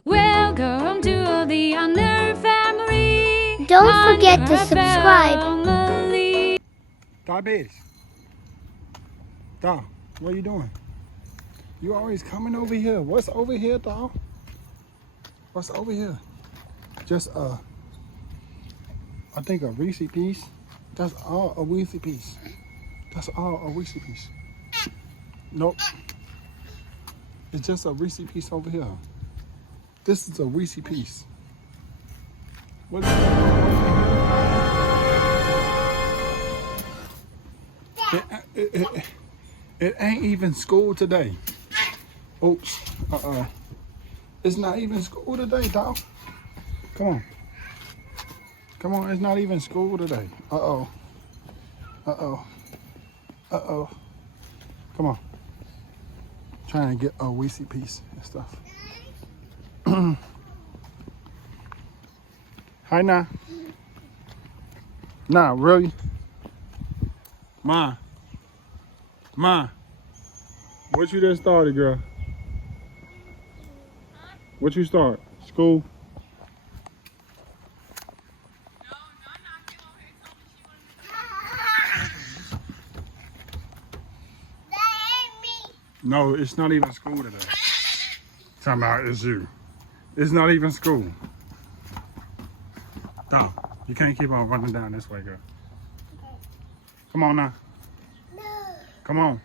Welcome to the Honor family. Don't forget to subscribe. Diabetes. Dog, what are you doing? You always coming over here. What's over here, dog? What's over here? Just I think a Reese piece. That's all a Reese piece. That's all a Reese piece. Nope. It's just a Reese piece over here. This is a Reese piece. What is it ain't even school today. Oops. It's not even school today, dog. Come on. Come on, it's not even school today. Uh-oh. Uh-oh. Uh-oh. Come on. Trying to get a Weezy piece and stuff. Hi, nah. Nah, really? Ma. What you just started, girl? What you start? School? No, it's not even school today. Talking about it's you. It's not even school. No, you can't keep on running down this way, girl. Come on now. No. Come on.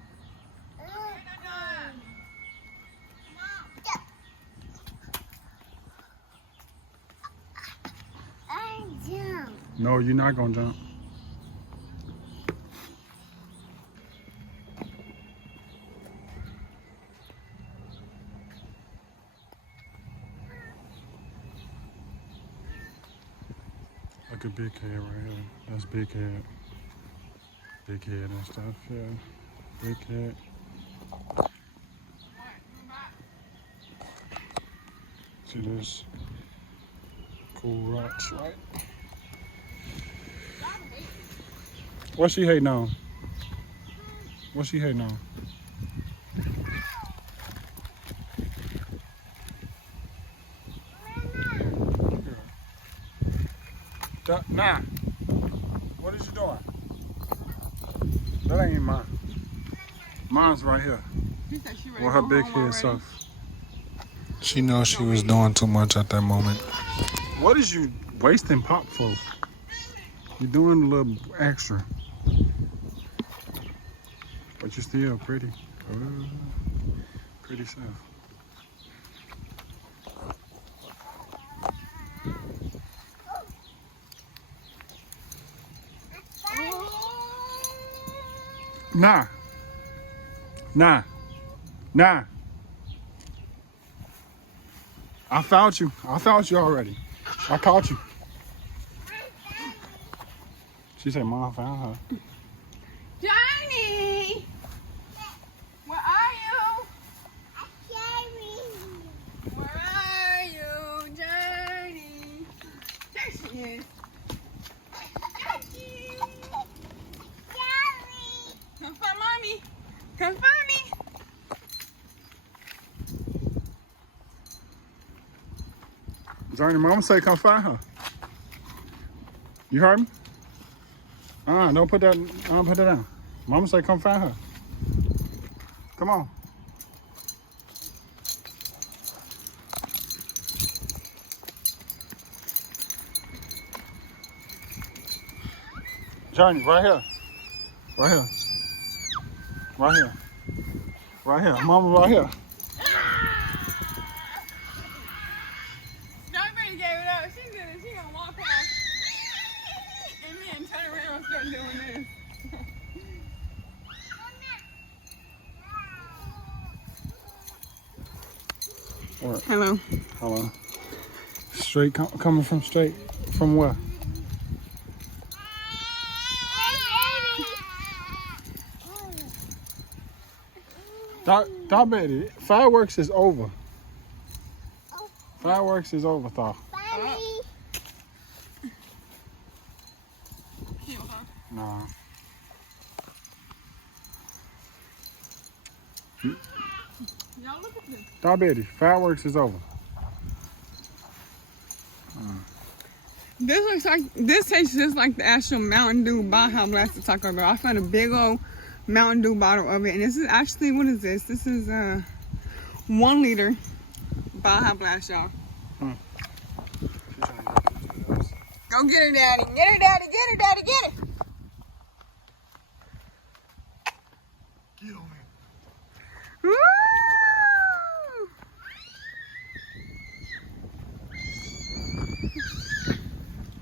I jump. No, you're not gonna jump. Like a big head right here. That's big head. Big head and stuff, yeah. Big head. See this? Cool rocks, right? What's she hating on? What's she hating on? Nah. What is you doing? That ain't mine. Mine's right here. With her big head self. She knows she was doing too much at that moment. What is you wasting pop for? You're doing a little extra. But you're still pretty. Pretty self. Nah. I found you. I found you already. I caught you. She said, Mom, I found her. Johnny! Where are you? Where are you, Johnny? There she is. Come find mommy. Come find me. Johnny, Mama say come find her. You heard me? Don't put that down. Mama say come find her. Come on. Johnny, right here. Right here. Right here. Right here. Mama right here. Nobody gave it up. She did it. She gonna walk off. And then turn around and start doing this. What? Hello. Hello. Straight coming from where? Dog Betty, fireworks is over. Fireworks is over, Thaw. Nah. Y'all look at this. Dog Betty, fireworks is over. This tastes just like the actual Mountain Dew Baja Blast Taco Bell. I found a big old Mountain Dew bottle of it, and this is actually, what is this? This is 1 liter Baja Blast, y'all. Go get her, Daddy. Get her, Daddy. Get her, Daddy. Get her. Get on it. Woo!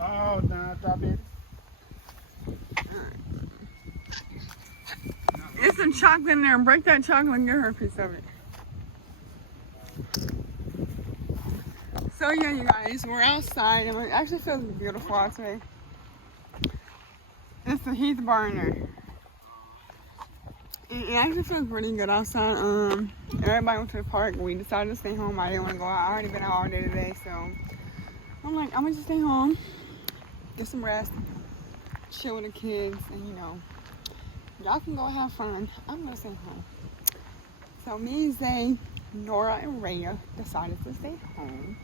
Oh, nah, stop it. There's some chocolate in there. Break that chocolate and get her a piece of it. So yeah, you guys, we're outside and it actually feels beautiful out today. It's the Heath Burner. It actually feels pretty good outside. Everybody went to the park. We decided to stay home. I didn't want to go out. I already been out all day today, so I'm like, I'm gonna just stay home, get some rest, chill with the kids, and you know, y'all can go have fun. I'm gonna stay home. So me, Zay, Nora, and Rhea decided to stay home.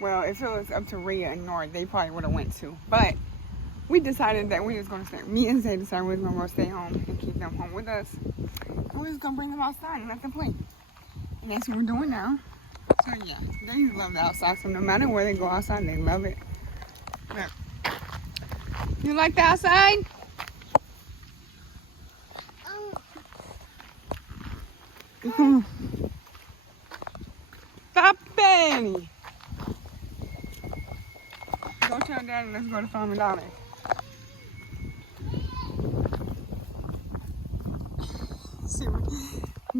Well, if it was up to Rhea and Nora, they probably would have went too. But we decided that we was gonna stay. Me and Zay decided we was gonna go stay home and keep them home with us. And we was gonna bring them outside and let them play. And that's what we're doing now. So yeah, they love the outside. So no matter where they go outside, they love it. Look. You like the outside? Come on. Stop, Benny. Go tell Daddy, let's go to Family Dollar.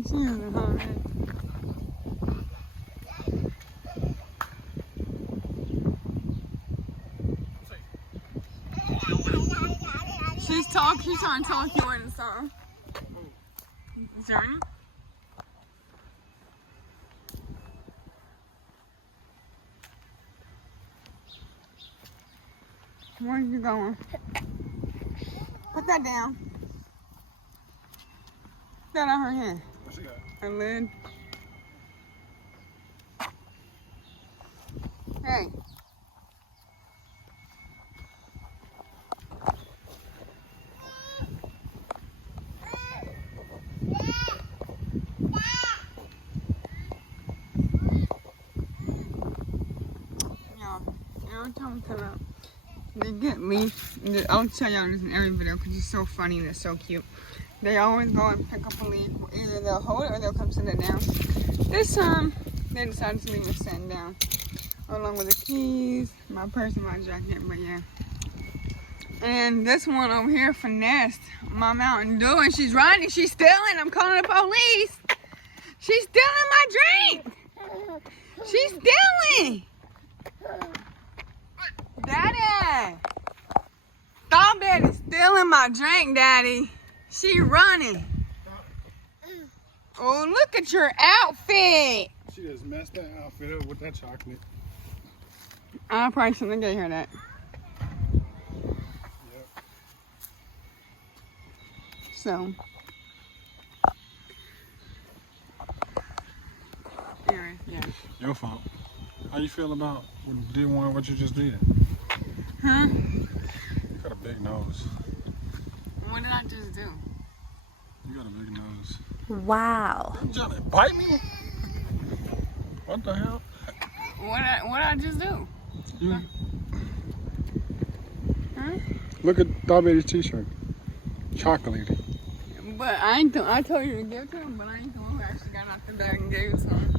She is a home. She's trying to talk you into something. Journey? Where are you going? Put that down. Put that on her hand. What she got? Her lid. Hey. Every time we come out, they get leaf. I'll tell y'all this in every video because it's so funny and it's so cute. They always go and pick up a leaf. Either they'll hold it or they'll come sit it down. This time, they decided to leave it sitting down. Along with the keys, my purse, and my jacket, but yeah. And this one over here finessed my Mountain Dew, and she's riding, she's stealing. I'm calling the police. She's stealing my drink. She's stealing. Daddy! Stop it! It's stealing my drink, Daddy. She running. Oh, look at your outfit. She just messed that outfit up with that chocolate. I probably shouldn't have gave her that. Yep. So. Anyway, yeah. Your fault. How you feel about doing what you just did? Huh? You got a big nose. What did I just do? You got a big nose. Wow. You trying to bite me? What the hell? What did I just do? You... Huh? Look at Diabetes t-shirt. Chocolatey. But I told you to give it to him, but I ain't the one who actually got out the bag and gave it to him.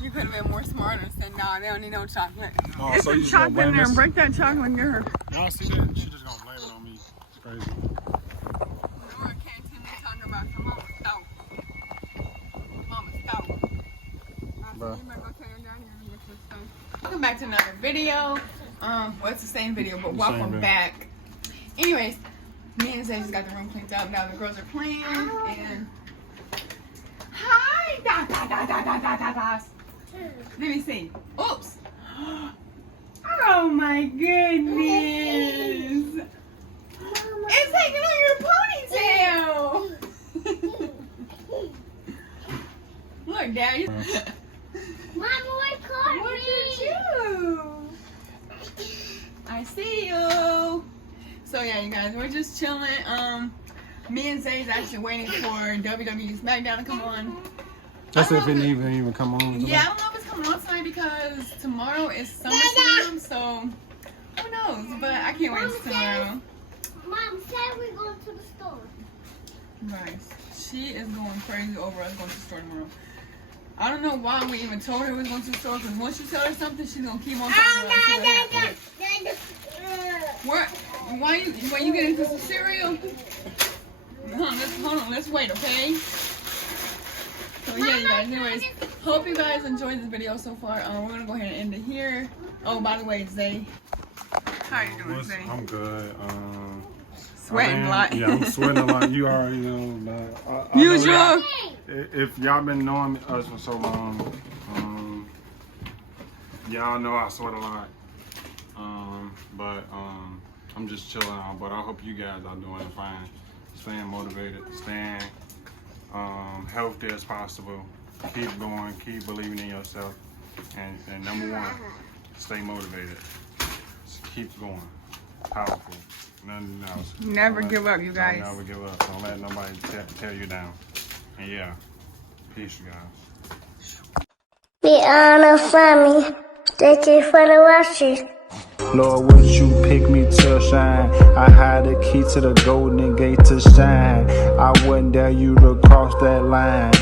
You could have been more smarter and said, nah, they don't need no chocolate. Oh, It's so you some just gonna chocolate blame in there. this? Break that chocolate and get her. Y'all see that? She just gonna blame it on me. It's crazy. Nora can't tell me talking about some mama stove. Mama stove. Bye. You better go tell your daddy and get your stuff. Welcome back to another video. Well, it's the same video, but welcome back. Anyways, me and Zay just got the room cleaned up. Now the girls are playing and hi, da. Let me see. Oops. Oh my goodness. It's taking on your ponytail. Look, Daddy. Mama, what caught What me? did you do? So yeah, you guys, we're just chilling. Me and Zay's actually waiting for WWE SmackDown to come on. That's if it even come on tonight. Yeah, I don't know if it's coming on tonight because tomorrow is SummerSlam, so who knows? But I can't wait until tomorrow. Mom said we're going to the store. Right. She is going crazy over us going to the store tomorrow. I don't know why we even told her we was going to the store, because once you tell her something, she's going to keep on talking about it. Why you getting some cereal? Hold on, let's wait, okay? So yeah, you guys, anyways, hope you guys enjoyed this video so far. We're going to go ahead and end it here. Oh, by the way, Zay. How you doing, Zay? I'm good. Sweating a lot. Yeah, I'm sweating a lot. You already know. Usual. If y'all been knowing us for so long, y'all know I sweat a lot. But I'm just chilling out. But I hope you guys are doing fine. Staying motivated, staying healthy as possible. Keep going, keep believing in yourself. And number one, stay motivated. Just keep going. Powerful. Nothing else. Never give up, you guys. Don't never give up. Don't let nobody tear you down. And yeah, peace, you guys. We are a family. Thank you for the watching. Lord, would you pick me to shine? I had the key to the golden gate to shine. I wouldn't dare you to cross that line.